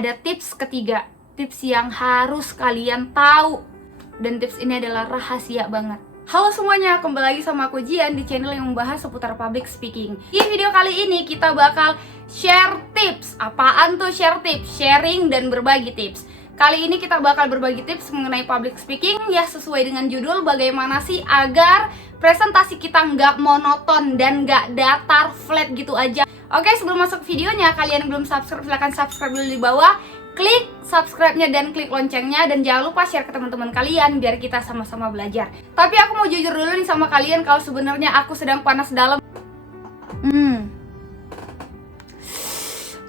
ada tips ketiga, tips yang harus kalian tahu. Dan tips ini adalah rahasia banget. Halo semuanya, kembali lagi sama aku Jian di channel yang membahas seputar public speaking. Di video kali ini kita bakal share tips. Apaan tuh share tips? Sharing dan berbagi tips. Kali ini kita bakal berbagi tips mengenai public speaking, ya sesuai dengan judul, bagaimana sih agar presentasi kita nggak monoton dan nggak datar flat gitu aja. Oke, sebelum masuk ke videonya, kalian yang belum subscribe silahkan subscribe dulu di bawah. Klik subscribe-nya dan klik loncengnya, dan jangan lupa share ke teman-teman kalian biar kita sama-sama belajar. Tapi aku mau jujur dulu nih sama kalian kalau sebenarnya aku sedang panas dalam.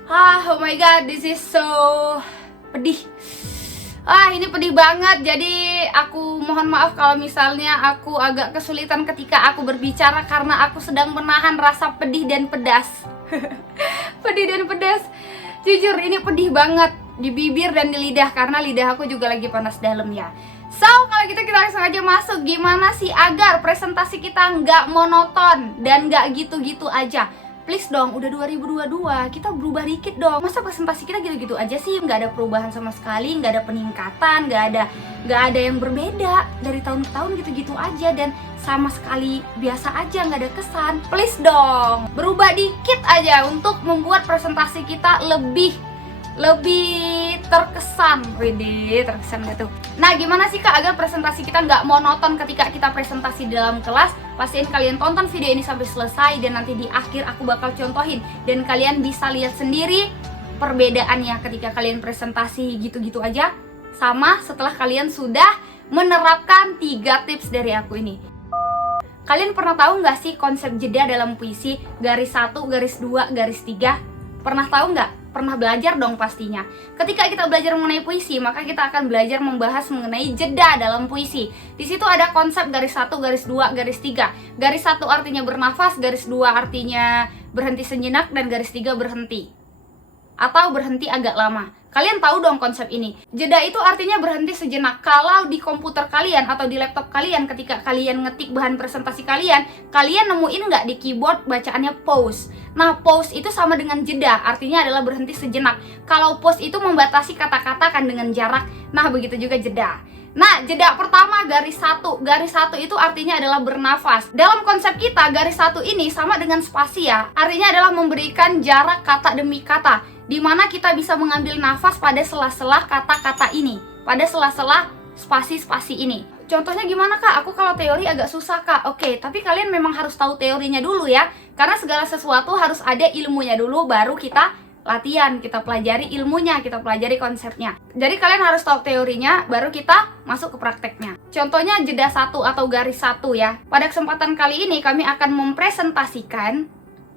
Oh my god, this is so pedih. Ini pedih banget. Jadi aku mohon maaf kalau misalnya aku agak kesulitan ketika aku berbicara karena aku sedang menahan rasa pedih dan pedas. Pedih dan pedas. Jujur ini pedih banget di bibir dan di lidah karena lidah aku juga lagi panas dalam ya. So, kalau gitu kita langsung aja masuk. Gimana sih agar presentasi kita nggak monoton dan nggak gitu-gitu aja? Please dong, udah 2022, kita berubah dikit dong. Masa presentasi kita gitu-gitu aja sih? Nggak ada perubahan sama sekali, nggak ada peningkatan, nggak ada yang berbeda dari tahun ke tahun, gitu-gitu aja dan sama sekali biasa aja, nggak ada kesan. Please dong, berubah dikit aja untuk membuat presentasi kita lebih terkesan. Widih, terkesan gitu. Nah, gimana sih Kak agar presentasi kita nggak monoton ketika kita presentasi di dalam kelas? Pastiin kalian tonton video ini sampai selesai, dan nanti di akhir aku bakal contohin dan kalian bisa lihat sendiri perbedaannya ketika kalian presentasi gitu-gitu aja sama setelah kalian sudah menerapkan 3 tips dari aku ini. Kalian pernah tahu nggak sih konsep jeda dalam puisi? Garis 1, garis 2, garis 3. Pernah tahu nggak? Pernah belajar dong pastinya. Ketika kita belajar mengenai puisi, maka kita akan belajar membahas mengenai jeda dalam puisi. Di situ ada konsep garis 1, garis 2, garis 3. Garis 1 artinya bernafas, garis 2 artinya berhenti sejenak, dan garis 3 berhenti atau berhenti agak lama. Kalian tahu dong konsep ini. Jeda itu artinya berhenti sejenak. Kalau di komputer kalian atau di laptop kalian, ketika kalian ngetik bahan presentasi kalian nemuin nggak di keyboard bacaannya pause? Nah, pause itu sama dengan jeda, artinya adalah berhenti sejenak. Kalau pause itu membatasi kata-kata kan dengan jarak. Nah, begitu juga jeda. Nah, jeda pertama garis 1. Garis 1 itu artinya adalah bernafas. Dalam konsep kita, garis 1 ini sama dengan spasia. Artinya adalah memberikan jarak kata demi kata, di mana kita bisa mengambil nafas pada sela-sela kata-kata ini, pada sela-sela spasi-spasi ini. Contohnya gimana Kak? Aku kalau teori agak susah Kak. Oke, tapi kalian memang harus tahu teorinya dulu ya. Karena segala sesuatu harus ada ilmunya dulu, baru kita latihan, kita pelajari ilmunya, kita pelajari konsepnya. Jadi kalian harus tahu teorinya, baru kita masuk ke prakteknya. Contohnya jeda 1 atau garis 1 ya. Pada kesempatan kali ini kami akan mempresentasikan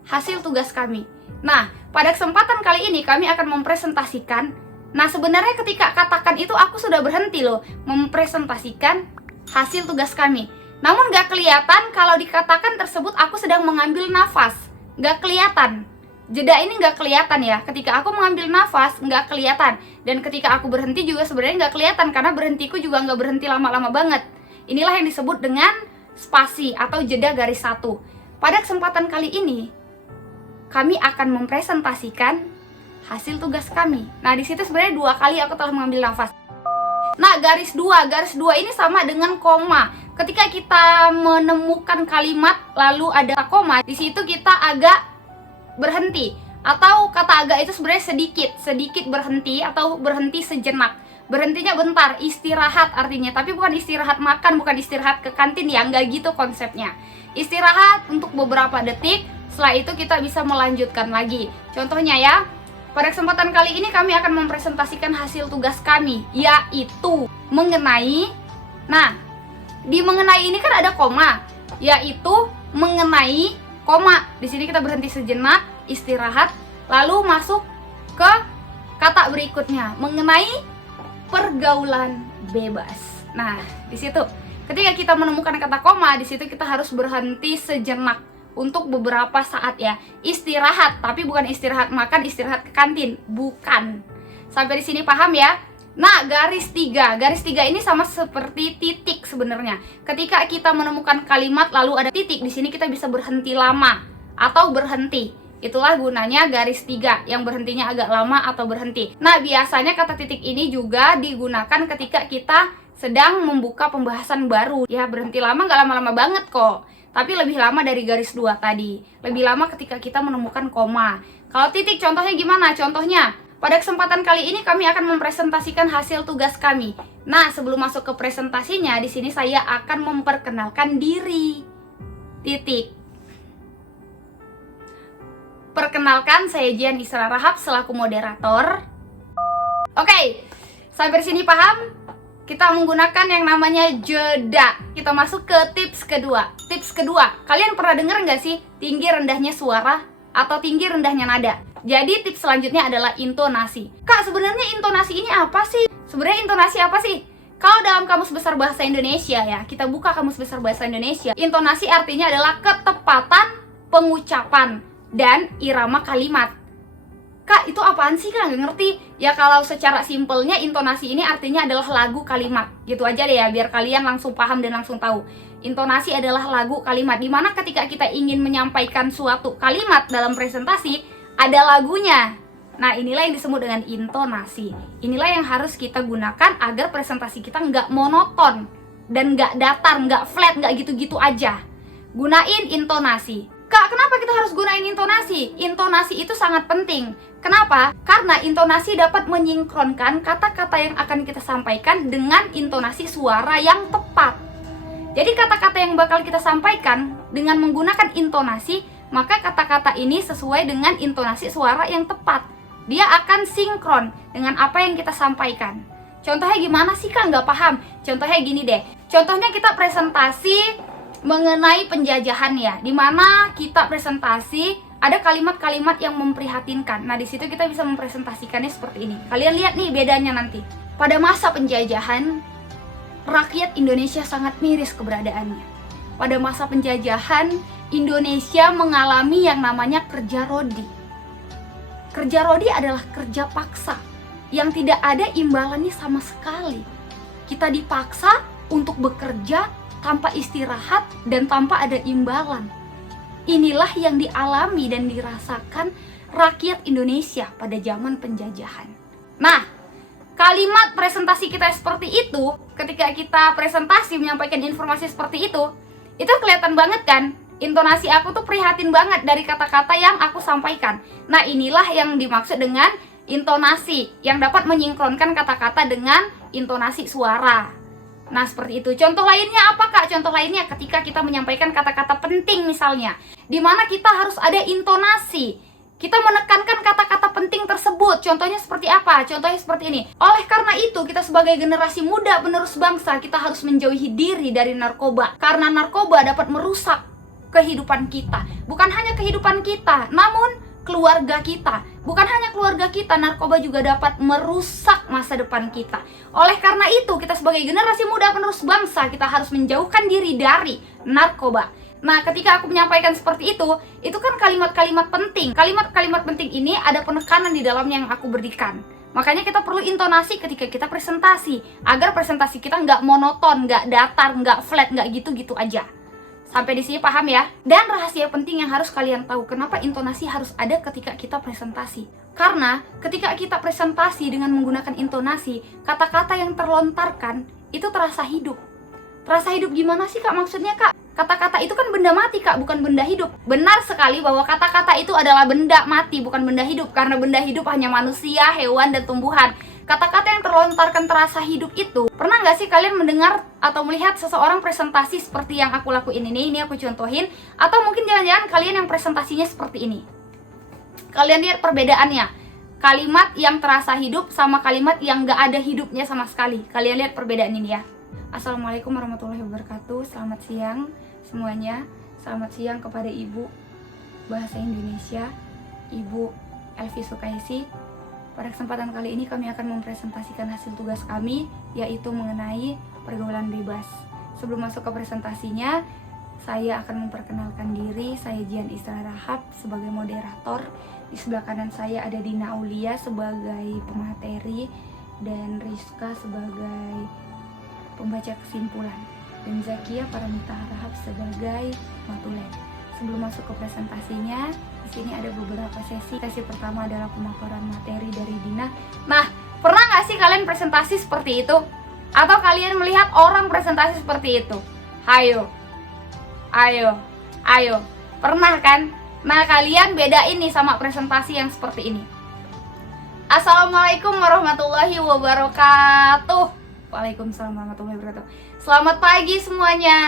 hasil tugas kami. Nah, pada kesempatan kali ini kami akan mempresentasikan. Nah, sebenarnya ketika katakan itu aku sudah berhenti loh mempresentasikan hasil tugas kami. Namun gak kelihatan kalau dikatakan tersebut aku sedang mengambil nafas. Gak kelihatan. Jeda ini gak kelihatan ya. Ketika aku mengambil nafas gak kelihatan. Dan ketika aku berhenti juga sebenarnya gak kelihatan, karena berhentiku juga gak berhenti lama-lama banget. Inilah yang disebut dengan spasi atau jeda garis 1. Pada kesempatan kali ini kami akan mempresentasikan hasil tugas kami. Nah, di situ sebenarnya 2 kali aku telah mengambil nafas. Nah, garis 2 ini sama dengan koma. Ketika kita menemukan kalimat lalu ada koma, di situ kita agak berhenti. Atau kata agak itu sebenarnya sedikit berhenti atau berhenti sejenak. Berhentinya bentar, istirahat artinya. Tapi bukan istirahat makan, bukan istirahat ke kantin ya, nggak gitu konsepnya. Istirahat untuk beberapa detik, setelah itu kita bisa melanjutkan lagi. Contohnya ya, pada kesempatan kali ini kami akan mempresentasikan hasil tugas kami, yaitu mengenai. Nah, di mengenai ini kan ada koma, yaitu mengenai koma. Di sini kita berhenti sejenak, istirahat, lalu masuk ke kata berikutnya, mengenai pergaulan bebas. Nah, di situ ketika kita menemukan kata koma, di situ kita harus berhenti sejenak untuk beberapa saat ya. Istirahat, tapi bukan istirahat makan, istirahat ke kantin, bukan. Sampai di sini paham ya? Nah, garis 3. Garis 3 ini sama seperti titik sebenarnya. Ketika kita menemukan kalimat lalu ada titik, di sini kita bisa berhenti lama atau berhenti. Itulah gunanya garis 3 yang berhentinya agak lama atau berhenti. Nah, biasanya kata titik ini juga digunakan ketika kita sedang membuka pembahasan baru. Ya, berhenti lama nggak lama-lama banget kok, tapi lebih lama dari garis 2 tadi. Lebih lama ketika kita menemukan koma. Kalau titik contohnya gimana? Contohnya, pada kesempatan kali ini kami akan mempresentasikan hasil tugas kami. Nah, sebelum masuk ke presentasinya, di sini saya akan memperkenalkan diri. Titik. Perkenalkan, saya Jian Isra Rahab selaku moderator. Oke, sampai sini paham? Kita menggunakan yang namanya jeda. Kita masuk ke tips kedua. Tips kedua, kalian pernah dengar nggak sih tinggi rendahnya suara atau tinggi rendahnya nada? Jadi tips selanjutnya adalah intonasi. Kak, sebenarnya intonasi ini apa sih? Sebenarnya intonasi apa sih? Kalau dalam Kamus Besar Bahasa Indonesia ya, kita buka Kamus Besar Bahasa Indonesia. Intonasi artinya adalah ketepatan pengucapan dan irama kalimat. Kak, itu apaan sih Kak? Nggak ngerti. Ya kalau secara simpelnya intonasi ini artinya adalah lagu kalimat. Gitu aja deh ya, biar kalian langsung paham dan langsung tahu. Intonasi adalah lagu kalimat, dimana ketika kita ingin menyampaikan suatu kalimat dalam presentasi, ada lagunya. Nah, inilah yang disebut dengan intonasi. Inilah yang harus kita gunakan agar presentasi kita nggak monoton dan nggak datar, nggak flat, nggak gitu-gitu aja. Gunain intonasi. Kak, kenapa kita harus gunain intonasi? Intonasi itu sangat penting. Kenapa? Karena intonasi dapat menyinkronkan kata-kata yang akan kita sampaikan dengan intonasi suara yang tepat. Jadi kata-kata yang bakal kita sampaikan dengan menggunakan intonasi, maka kata-kata ini sesuai dengan intonasi suara yang tepat. Dia akan sinkron dengan apa yang kita sampaikan. Contohnya gimana sih Kak? Nggak paham. Contohnya gini deh. Contohnya kita presentasi mengenai penjajahan ya, dimana kita presentasi ada kalimat-kalimat yang memprihatinkan. Nah, di situ kita bisa mempresentasikannya seperti ini. Kalian lihat nih bedanya nanti. Pada masa penjajahan, rakyat Indonesia sangat miris keberadaannya. Pada masa penjajahan, Indonesia mengalami yang namanya kerja rodi. Kerja rodi adalah kerja paksa yang tidak ada imbalannya sama sekali. Kita dipaksa untuk bekerja tanpa istirahat dan tanpa ada imbalan. Inilah yang dialami dan dirasakan rakyat Indonesia pada zaman penjajahan. Nah, kalimat presentasi kita seperti itu, ketika kita presentasi menyampaikan informasi seperti itu kelihatan banget kan? Intonasi aku tuh prihatin banget dari kata-kata yang aku sampaikan. Nah, inilah yang dimaksud dengan intonasi, yang dapat menyinkronkan kata-kata dengan intonasi suara. Nah, seperti itu. Contoh lainnya apa Kak? Contoh lainnya ketika kita menyampaikan kata-kata penting misalnya, di mana kita harus ada intonasi. Kita menekankan kata-kata penting tersebut. Contohnya seperti apa? Contohnya seperti ini. Oleh karena itu, kita sebagai generasi muda penerus bangsa, kita harus menjauhi diri dari narkoba. Karena narkoba dapat merusak kehidupan kita. Bukan hanya kehidupan kita, namun keluarga kita. Bukan hanya keluarga kita, narkoba juga dapat merusak masa depan kita. Oleh karena itu, kita sebagai generasi muda penerus bangsa, kita harus menjauhkan diri dari narkoba. Nah, ketika aku menyampaikan seperti itu kan kalimat-kalimat penting. Kalimat-kalimat penting ini ada penekanan di dalamnya yang aku berikan. Makanya kita perlu intonasi ketika kita presentasi, agar presentasi kita nggak monoton, nggak datar, nggak flat, nggak gitu-gitu aja. Sampai di sini paham ya? Dan rahasia penting yang harus kalian tahu, kenapa intonasi harus ada ketika kita presentasi. Karena ketika kita presentasi dengan menggunakan intonasi, kata-kata yang terlontarkan itu terasa hidup. Terasa hidup gimana sih Kak maksudnya Kak? Kata-kata itu kan benda mati Kak, bukan benda hidup. Benar sekali bahwa kata-kata itu adalah benda mati, bukan benda hidup. Karena benda hidup hanya manusia, hewan, dan tumbuhan. Kata-kata yang terlontarkan terasa hidup itu, pernah nggak sih kalian mendengar atau melihat seseorang presentasi seperti yang aku lakuin ini aku contohin, atau mungkin jangan-jangan kalian yang presentasinya seperti ini. Kalian lihat perbedaannya, kalimat yang terasa hidup sama kalimat yang nggak ada hidupnya sama sekali. Kalian lihat perbedaan ini ya. Assalamualaikum warahmatullahi wabarakatuh. Selamat siang semuanya. Selamat siang kepada Ibu Bahasa Indonesia, Ibu Elvi Sukaisi. Pada kesempatan kali ini kami akan mempresentasikan hasil tugas kami, yaitu mengenai pergaulan bebas. Sebelum masuk ke presentasinya, saya akan memperkenalkan diri. Saya Jian Isra Rahab sebagai moderator. Di sebelah kanan saya ada Dina Aulia sebagai pemateri dan Rizka sebagai pembaca kesimpulan, dan Zakia Paramita Rahab sebagai matulen. Sebelum masuk ke presentasinya, di sini ada beberapa sesi. Sesi pertama adalah pemaparan materi dari Dina. Nah, pernah nggak sih kalian presentasi seperti itu? Atau kalian melihat orang presentasi seperti itu? Ayo, ayo. Pernah kan? Nah, kalian bedain nih sama presentasi yang seperti ini. Assalamualaikum warahmatullahi wabarakatuh. Waalaikumsalam warahmatullahi wabarakatuh. Selamat pagi semuanya.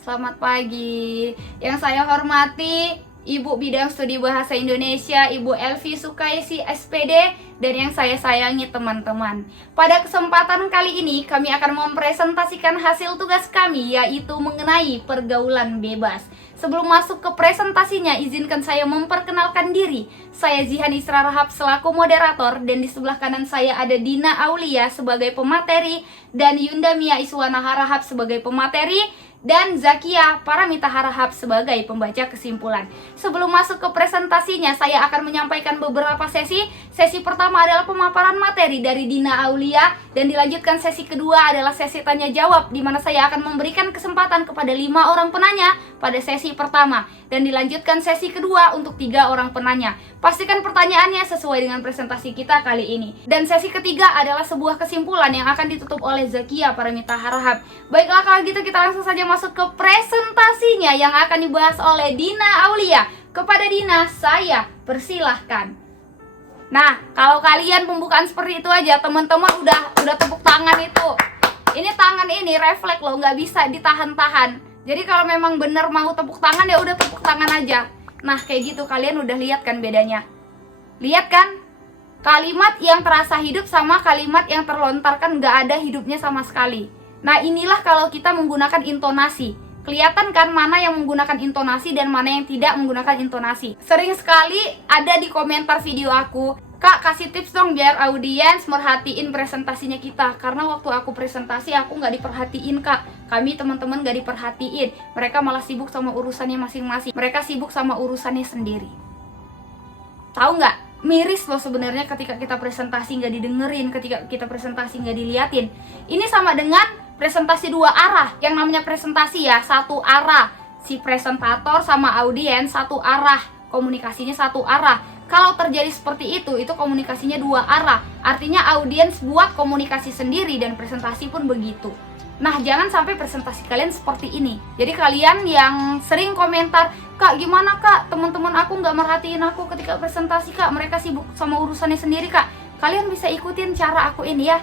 Selamat pagi. Yang saya hormati Ibu Bidang Studi Bahasa Indonesia, Ibu Elvi Sukaisi SPD, dan yang saya sayangi teman-teman. Pada kesempatan kali ini kami akan mempresentasikan hasil tugas kami, yaitu mengenai pergaulan bebas. Sebelum masuk ke presentasinya, izinkan saya memperkenalkan diri. Saya Zihan Isra Rahab selaku moderator, dan di sebelah kanan saya ada Dina Aulia sebagai pemateri, dan Yunda Mia Iswana Harahap sebagai pemateri, dan Zakia Paramita Harahap sebagai pembaca kesimpulan. Sebelum masuk ke presentasinya, saya akan menyampaikan beberapa sesi. Sesi pertama adalah pemaparan materi dari Dina Aulia, dan dilanjutkan sesi kedua adalah sesi tanya jawab, di mana saya akan memberikan kesempatan kepada 5 orang penanya pada sesi pertama, dan dilanjutkan sesi kedua untuk 3 orang penanya. Pastikan pertanyaannya sesuai dengan presentasi kita kali ini. Dan sesi ketiga adalah sebuah kesimpulan yang akan ditutup oleh Zakia Paramita Harahap. Baiklah, kalau gitu kita langsung saja masuk ke presentasinya yang akan dibahas oleh Dina Aulia. Kepada Dina, saya persilahkan. Nah, kalau kalian pembukaan seperti itu aja, teman-teman udah tepuk tangan itu. Ini tangan ini refleks loh, nggak bisa ditahan-tahan. Jadi kalau memang bener mau tepuk tangan, ya udah tepuk tangan aja. Nah, kayak gitu kalian udah lihat kan bedanya? Lihat kan? Kalimat yang terasa hidup sama kalimat yang terlontarkan nggak ada hidupnya sama sekali. Nah, inilah kalau kita menggunakan intonasi. Kelihatan kan mana yang menggunakan intonasi dan mana yang tidak menggunakan intonasi. Sering sekali ada di komentar video aku, "Kak, kasih tips dong biar audiens merhatiin presentasinya kita." Karena waktu aku presentasi aku nggak diperhatiin, Kak. Kami teman-teman nggak diperhatiin. Mereka malah sibuk sama urusannya masing-masing. Mereka sibuk sama urusannya sendiri. Tahu nggak? Miris loh sebenarnya ketika kita presentasi nggak didengerin, ketika kita presentasi nggak diliatin. Ini sama dengan presentasi 2 arah. Yang namanya presentasi ya, 1 arah. Si presentator sama audiens 1 arah. Komunikasinya 1 arah. Kalau terjadi seperti itu komunikasinya 2 arah. Artinya audiens buat komunikasi sendiri dan presentasi pun begitu. Nah, jangan sampai presentasi kalian seperti ini. Jadi kalian yang sering komentar, "Kak, gimana Kak? Teman-teman aku nggak merhatiin aku ketika presentasi Kak. Mereka sibuk sama urusannya sendiri Kak." Kalian bisa ikutin cara aku ini ya.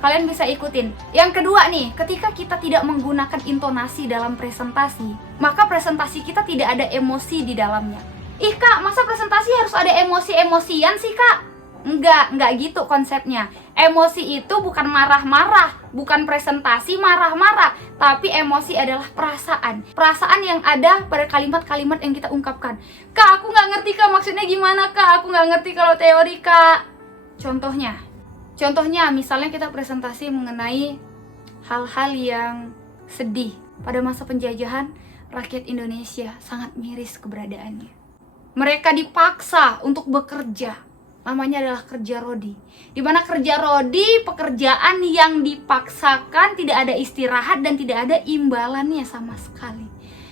Kalian bisa ikutin. Yang kedua nih, ketika kita tidak menggunakan intonasi dalam presentasi, maka presentasi kita tidak ada emosi di dalamnya. "Ih Kak, masa presentasi harus ada emosi-emosian sih Kak?" Enggak gitu konsepnya. Emosi itu bukan marah-marah, bukan presentasi marah-marah, tapi emosi adalah perasaan. Perasaan yang ada pada kalimat-kalimat yang kita ungkapkan. "Kak, aku nggak ngerti Kak, maksudnya gimana Kak? Aku nggak ngerti kalau teori Kak." Contohnya misalnya kita presentasi mengenai hal-hal yang sedih. Pada masa penjajahan, rakyat Indonesia sangat miris keberadaannya. Mereka dipaksa untuk bekerja. Namanya adalah kerja rodi. Di mana kerja rodi, pekerjaan yang dipaksakan, tidak ada istirahat dan tidak ada imbalannya sama sekali.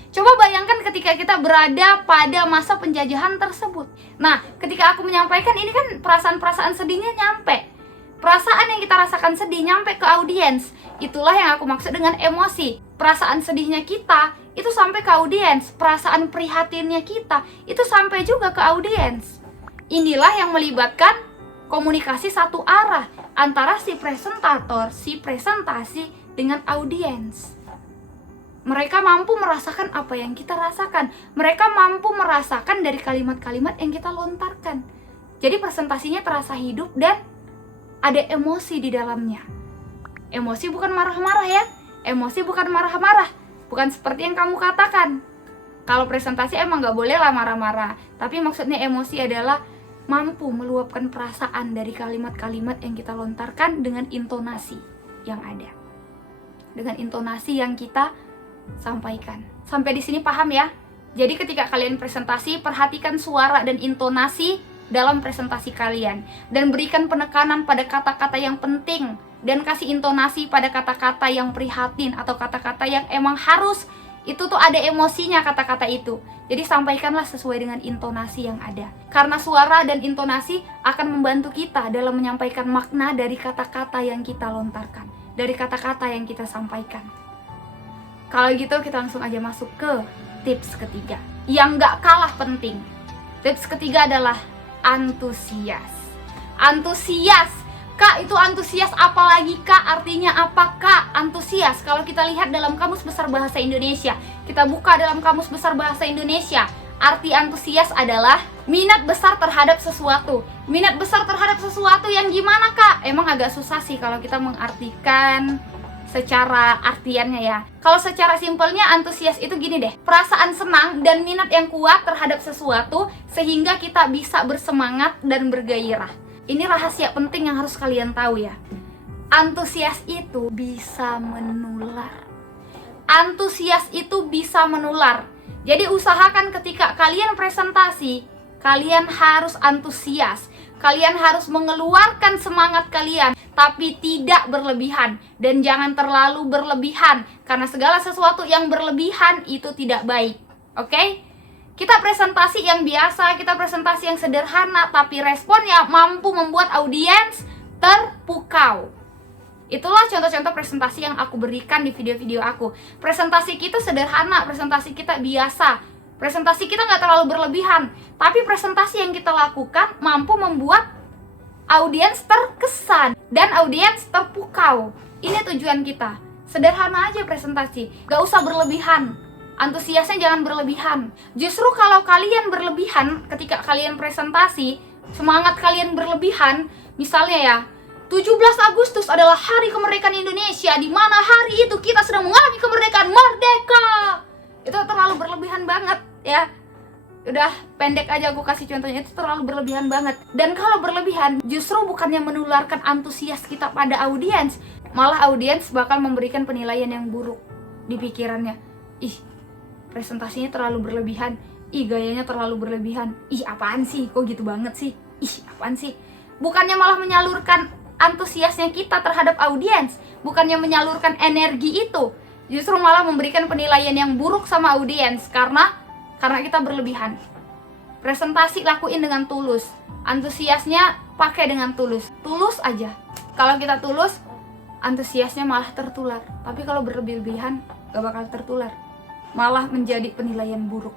Coba bayangkan ketika kita berada pada masa penjajahan tersebut. Nah, ketika aku menyampaikan ini kan perasaan-perasaan sedihnya nyampe. Perasaan yang kita rasakan sedih nyampe ke audiens. Itulah yang aku maksud dengan emosi. Perasaan sedihnya kita itu sampai ke audiens. Perasaan prihatinnya kita itu sampai juga ke audiens. Inilah yang melibatkan komunikasi 1 arah antara si presentator, si presentasi dengan audiens. Mereka mampu merasakan apa yang kita rasakan. Mereka mampu merasakan dari kalimat-kalimat yang kita lontarkan. Jadi presentasinya terasa hidup dan ada emosi di dalamnya. Emosi bukan marah-marah ya. Emosi bukan marah-marah. Bukan seperti yang kamu katakan. Kalau presentasi emang gak boleh lah marah-marah. Tapi maksudnya emosi adalah mampu meluapkan perasaan dari kalimat-kalimat yang kita lontarkan dengan intonasi yang ada. Dengan intonasi yang kita sampaikan. Sampai di sini paham ya? Jadi ketika kalian presentasi, perhatikan suara dan intonasi dalam presentasi kalian. Dan berikan penekanan pada kata-kata yang penting. Dan kasih intonasi pada kata-kata yang prihatin atau kata-kata yang emang harus Itu tuh ada emosinya kata-kata itu. Jadi sampaikanlah sesuai dengan intonasi yang ada. Karena suara dan intonasi akan membantu kita dalam menyampaikan makna dari kata-kata yang kita lontarkan, dari kata-kata yang kita sampaikan. Kalau gitu kita langsung aja masuk ke tips ketiga, yang gak kalah penting. Tips ketiga adalah antusias. Antusias. Kak, itu antusias apalagi Kak? Artinya apa Kak? Antusias, kalau kita lihat dalam Kamus Besar Bahasa Indonesia, kita buka dalam Kamus Besar Bahasa Indonesia, arti antusias adalah minat besar terhadap sesuatu. Minat besar terhadap sesuatu yang gimana Kak? Emang agak susah sih kalau kita mengartikan secara artiannya ya. Kalau secara simpelnya antusias itu gini deh, perasaan senang dan minat yang kuat terhadap sesuatu sehingga kita bisa bersemangat dan bergairah. Ini rahasia penting yang harus kalian tahu ya. Antusias itu bisa menular. Antusias itu bisa menular. Jadi usahakan ketika kalian presentasi, kalian harus antusias. Kalian harus mengeluarkan semangat kalian, tapi tidak berlebihan. Dan jangan terlalu berlebihan, karena segala sesuatu yang berlebihan itu tidak baik. Oke? Kita presentasi yang biasa, kita presentasi yang sederhana, tapi responnya mampu membuat audiens terpukau. Itulah contoh-contoh presentasi yang aku berikan di video-video aku. Presentasi kita sederhana, presentasi kita biasa, presentasi kita nggak terlalu berlebihan, tapi presentasi yang kita lakukan mampu membuat audiens terkesan dan audiens terpukau. Ini tujuan kita. Sederhana aja presentasi, nggak usah berlebihan. Antusiasnya jangan berlebihan. Justru kalau kalian berlebihan ketika kalian presentasi, semangat kalian berlebihan, misalnya ya, 17 Agustus adalah hari kemerdekaan Indonesia, di mana hari itu kita sedang mengalami kemerdekaan merdeka. Itu terlalu berlebihan banget ya. Udah pendek aja aku kasih contohnya, itu terlalu berlebihan banget. Dan kalau berlebihan, justru bukannya menularkan antusias kita pada audiens, malah audiens bakal memberikan penilaian yang buruk di pikirannya. Ih, presentasinya terlalu berlebihan. Ih, gayanya terlalu berlebihan. Ih, apaan sih? Kok gitu banget sih? Ih, apaan sih? Bukannya malah menyalurkan antusiasnya kita terhadap audiens, bukannya menyalurkan energi itu, justru malah memberikan penilaian yang buruk sama audiens karena kita berlebihan. Presentasi lakuin dengan tulus. Antusiasnya pakai dengan tulus. Tulus aja. Kalau kita tulus, antusiasnya malah tertular. Tapi kalau berlebihan, gak bakal tertular, malah menjadi penilaian buruk.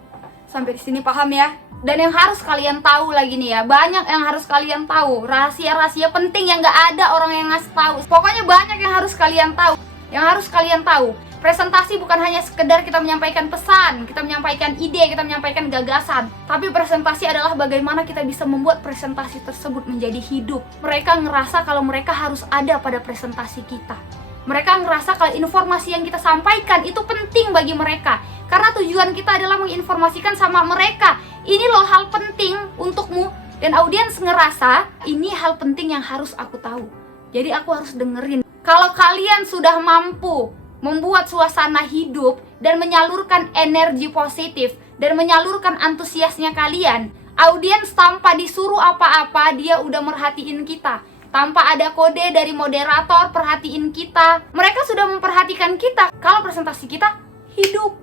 Sampai di sini paham ya? Dan yang harus kalian tahu lagi nih ya, banyak yang harus kalian tahu, rahasia-rahasia penting yang gak ada orang yang ngasih tahu. Pokoknya banyak yang harus kalian tahu. Yang harus kalian tahu, presentasi bukan hanya sekedar kita menyampaikan pesan, kita menyampaikan ide, kita menyampaikan gagasan, tapi presentasi adalah bagaimana kita bisa membuat presentasi tersebut menjadi hidup. Mereka ngerasa kalau mereka harus ada pada presentasi kita. Mereka ngerasa kalau informasi yang kita sampaikan itu penting bagi mereka, karena tujuan kita adalah menginformasikan sama mereka, ini loh hal penting untukmu. Dan audiens ngerasa ini hal penting yang harus aku tahu, jadi aku harus dengerin. Kalau kalian sudah mampu membuat suasana hidup dan menyalurkan energi positif dan menyalurkan antusiasnya kalian, audiens tanpa disuruh apa-apa dia udah merhatiin kita. Tanpa ada kode dari moderator perhatiin kita, mereka sudah memperhatikan kita. Kalau presentasi kita hidup,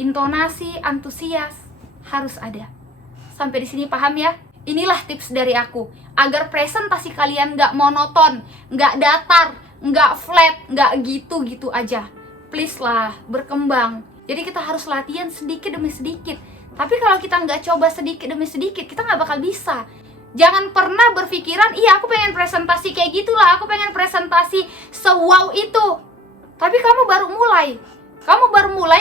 intonasi, antusias harus ada. Sampai di sini paham ya? Inilah tips dari aku agar presentasi kalian gak monoton, gak datar, gak flat, gak gitu-gitu aja. Please lah, berkembang. Jadi kita harus latihan sedikit demi sedikit. Tapi kalau kita gak coba sedikit demi sedikit, kita gak bakal bisa. Jangan pernah berpikiran, iya aku pengen presentasi kayak gitulah, aku pengen presentasi se-wow itu. Tapi kamu baru mulai.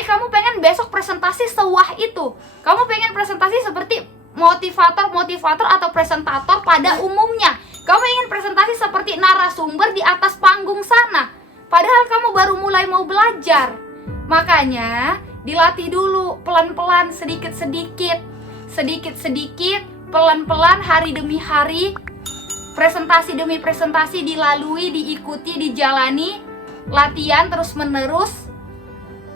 Kamu pengen besok presentasi sewah itu. Kamu pengen presentasi seperti motivator atau presentator pada umumnya. Kamu ingin presentasi seperti narasumber di atas panggung sana, padahal kamu baru mulai mau belajar. Makanya dilatih dulu pelan-pelan, sedikit-sedikit, pelan-pelan, hari demi hari, presentasi demi presentasi dilalui, diikuti, dijalani, latihan terus-menerus.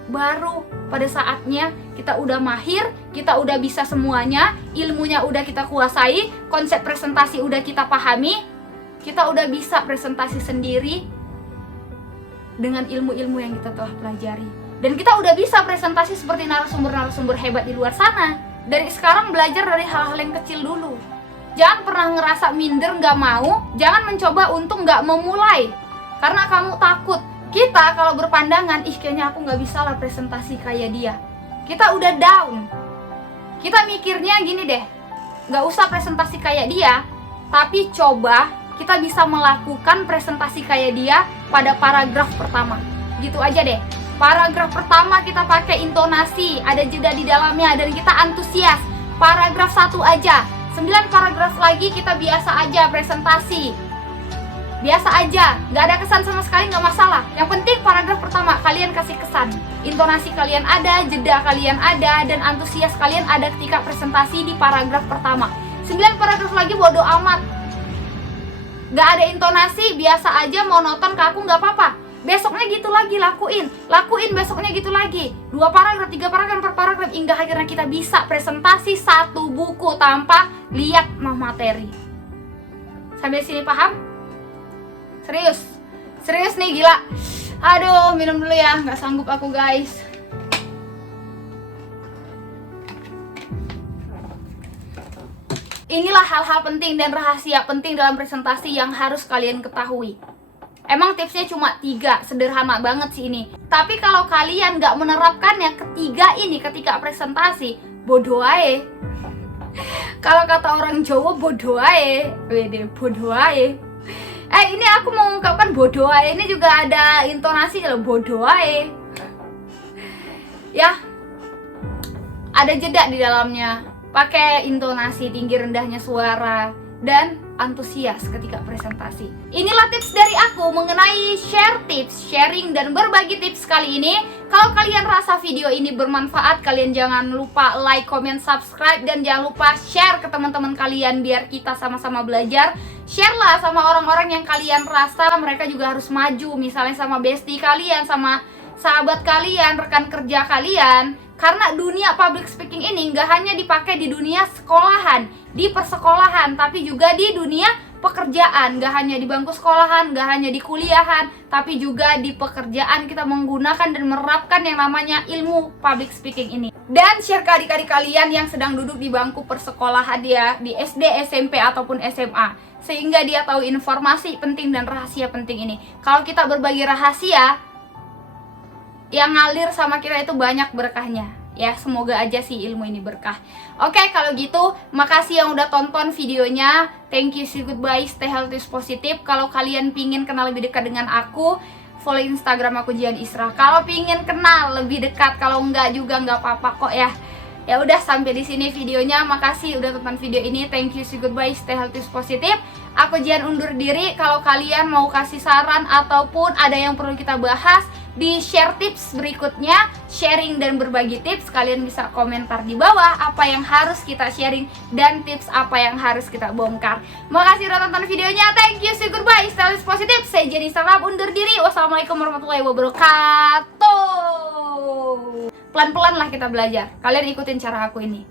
Baru pada saatnya kita udah mahir, kita udah bisa semuanya, ilmunya udah kita kuasai, konsep presentasi udah kita pahami, kita udah bisa presentasi sendiri dengan ilmu-ilmu yang kita telah pelajari. Dan kita udah bisa presentasi seperti narasumber-narasumber hebat di luar sana. Dari sekarang belajar dari hal-hal yang kecil dulu. Jangan pernah ngerasa minder, nggak mau. Jangan mencoba untuk nggak memulai. Karena kamu takut. Kita kalau berpandangan, kayaknya aku nggak bisa lah presentasi kayak dia. Kita udah down. Kita mikirnya gini deh, nggak usah presentasi kayak dia, tapi coba kita bisa melakukan presentasi kayak dia pada paragraf pertama. Gitu aja deh. Paragraf pertama kita pakai intonasi, ada jeda di dalamnya, dan kita antusias. Paragraf 1 aja, 9 paragraf lagi kita biasa aja presentasi. Biasa aja, nggak ada kesan sama sekali, nggak masalah. Yang penting paragraf pertama kalian kasih kesan. Intonasi kalian ada, jeda kalian ada, dan antusias kalian ada ketika presentasi di paragraf pertama. 9 paragraf lagi bodo amat. Nggak ada intonasi, biasa aja, monoton ke aku nggak apa-apa. Besoknya gitu lagi, lakuin besoknya gitu lagi. 2 paragraf, 3 paragraf, 4 paragraf, hingga akhirnya kita bisa presentasi 1 buku tanpa lihat materi. Sampai sini paham? Serius nih, gila. Aduh, minum dulu ya, nggak sanggup aku guys. Inilah hal-hal penting dan rahasia penting dalam presentasi yang harus kalian ketahui. Emang tipsnya cuma 3, sederhana banget sih ini. Tapi kalau kalian nggak menerapkannya ketiga ini ketika presentasi, bodoh ae. Kalau kata orang Jawa, bodoh ae. Wede, bodoh ae. Ini aku mau mengungkapkan bodoh ae, ini juga ada intonasi kalau bodoh ae. Ya, ada jeda di dalamnya. Pakai intonasi, tinggi rendahnya suara, dan antusias ketika presentasi. Inilah tips dari aku mengenai share tips, sharing dan berbagi tips kali ini. Kalau kalian rasa video ini bermanfaat, kalian jangan lupa like, comment, subscribe, dan jangan lupa share ke teman-teman kalian biar kita sama-sama belajar. Share lah sama orang-orang yang kalian rasa mereka juga harus maju, misalnya sama bestie kalian, sama sahabat kalian, rekan kerja kalian. Karena dunia public speaking ini nggak hanya dipakai di dunia sekolahan, di persekolahan, tapi juga di dunia pekerjaan. Nggak hanya di bangku sekolahan, nggak hanya di kuliahan, tapi juga di pekerjaan kita menggunakan dan menerapkan yang namanya ilmu public speaking ini. Dan share ke adik-adik kalian yang sedang duduk di bangku persekolahan dia, di SD, SMP, ataupun SMA. Sehingga dia tahu informasi penting dan rahasia penting ini. Kalau kita berbagi rahasia, yang ngalir sama kita itu banyak berkahnya. Ya, semoga aja sih ilmu ini berkah. Oke, kalau gitu, makasih yang udah tonton videonya. Thank you, see goodbye, stay healthy, positive. Kalau kalian pingin kenal lebih dekat dengan aku, follow Instagram aku Jian Isra. Kalau pingin kenal lebih dekat, kalau enggak juga enggak apa-apa kok ya. Ya udah, sampai di sini videonya. Makasih udah tonton video ini. Thank you, see goodbye, stay healthy, positive. Aku Jian undur diri. Kalau kalian mau kasih saran ataupun ada yang perlu kita bahas di share tips berikutnya, sharing dan berbagi tips, kalian bisa komentar di bawah apa yang harus kita sharing dan tips apa yang harus kita bongkar. Makasih udah tonton videonya. Thank you, see goodbye, stay healthy, positive. Saya Jian Isra undur diri. Wassalamualaikum warahmatullahi wabarakatuh. Pelan-pelan lah kita belajar. Kalian ikutin cara aku ini.